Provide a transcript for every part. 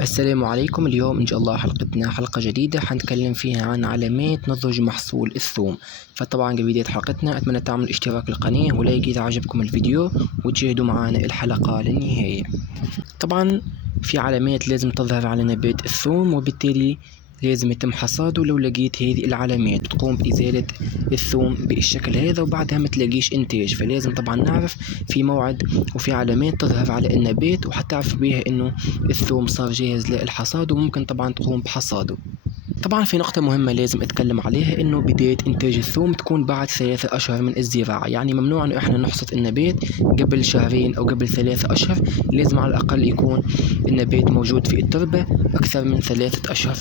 السلام عليكم. اليوم إن شاء الله حلقتنا حلقة جديدة حنتكلم فيها عن علامات نضج محصول الثوم. فطبعا قبل بداية حلقتنا أتمنى تعمل اشتراك للقناة ولايك إذا عجبكم الفيديو وتشاهدوا معنا الحلقة للنهاية. طبعا في علامات لازم تظهر على نبات الثوم، وبالتالي لازم يتم حصاده. لو لقيت هذه العلامات تقوم بإزالة الثوم بالشكل هذا وبعدها ما تلاقيش إنتاج، فلازم طبعا نعرف في موعد وفي علامات تظهر على النبات وحتعرف بها إنه الثوم صار جاهز للحصاد وممكن طبعا تقوم بحصاده. طبعا في نقطة مهمة لازم اتكلم عليها، انه بداية انتاج الثوم تكون بعد 3 اشهر من الزراعة، يعني ممنوع انه احنا نحصد النبات قبل شهرين او قبل 3 اشهر. لازم على الاقل يكون النبات موجود في التربة اكثر من 3 اشهر.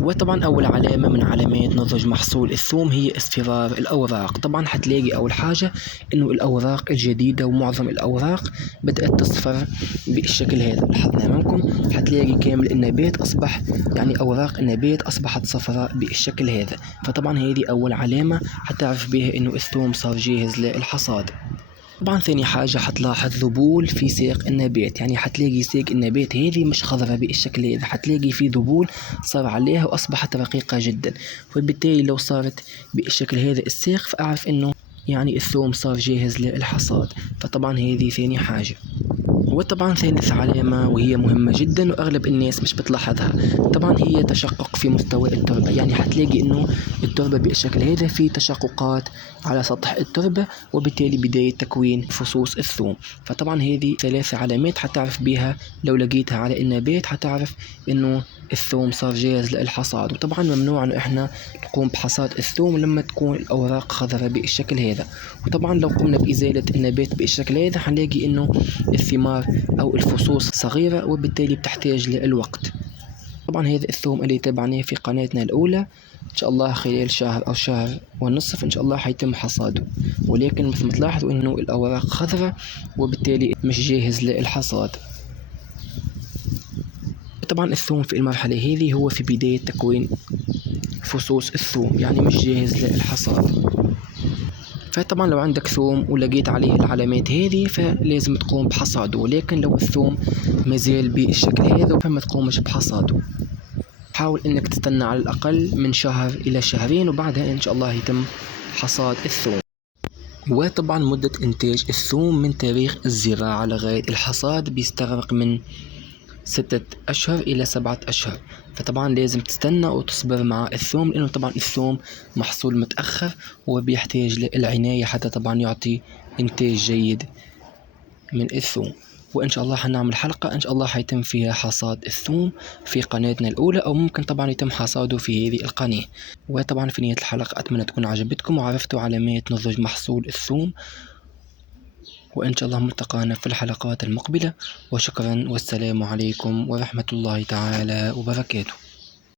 وطبعا أول علامة من علامات نضج محصول الثوم هي اصفرار الأوراق. طبعا حتلاقي أول حاجة إنه الأوراق الجديدة ومعظم الأوراق بدأت تصفر بالشكل هذا. لاحظنا أمامكم حتلاقي كامل النبات أصبح، يعني أوراق النبات أصبحت صفراء بالشكل هذا. فطبعا هذه أول علامة حتعرف بها إنه الثوم صار جاهز للحصاد. طبعا ثاني حاجة حتلاحظ ذبول في ساق النبات، يعني حتلاقي ساق النبات هذه مش خضرة بالشكل هذا، حتلاقي في ذبول صار عليها وأصبحت رقيقة جدا. وبالتالي لو صارت بالشكل هذا الساق فأعرف إنه يعني الثوم صار جاهز للحصاد. فطبعا هذه ثاني حاجة. وطبعا ثالث علامة وهي مهمة جدا وأغلب الناس مش بتلاحظها، طبعا هي تشقق في مستوى التربة. يعني حتلاقي إنه التربة بالشكل هذا في تشققات على سطح التربة، وبالتالي بداية تكوين فصوص الثوم. فطبعا هذه 3 علامات حتعرف بها، لو لقيتها على النبات حتعرف إنه الثوم صار جاهز للحصاد. وطبعا ممنوع إنه إحنا نقوم بحصاد الثوم لما تكون الأوراق خضراء بالشكل هذا. وطبعا لو قمنا بإزالة النبات بالشكل هذا حنلاقي إنه الثمار أو الفصوص صغيرة وبالتالي بتحتاج للوقت. طبعا هذا الثوم اللي تابعناه في قناتنا الأولى إن شاء الله خلال شهر أو شهر ونصف إن شاء الله حيتم حصاده، ولكن مثل ما تلاحظوا إنه الأوراق خضراء وبالتالي مش جاهز للحصاد. طبعا الثوم في المرحلة هذه هو في بداية تكوين فصوص الثوم، يعني مش جاهز للحصاد. فطبعا لو عندك ثوم ولقيت عليه العلامات هذه فلازم تقوم بحصاده، ولكن لو الثوم مازال بالشكل هذا فما تقومش بحصاده. حاول انك تستنى على الاقل من شهر الى شهرين وبعدها ان شاء الله يتم حصاد الثوم. وطبعا مدة انتاج الثوم من تاريخ الزراعة لغاية الحصاد بيستغرق من 6 اشهر الى 7 اشهر. فطبعا لازم تستنى وتصبر مع الثوم، لانه طبعا الثوم محصول متأخر وبيحتاج للعناية حتى طبعا يعطي انتاج جيد من الثوم. وان شاء الله حنعمل حلقة ان شاء الله حيتم فيها حصاد الثوم في قناتنا الاولى، او ممكن طبعا يتم حصاده في هذه القناة. وطبعا في نهاية الحلقة اتمنى تكون عجبتكم وعرفتوا علامات نضج محصول الثوم، وإن شاء الله ملتقانا في الحلقات المقبلة. وشكرا والسلام عليكم ورحمة الله تعالى وبركاته.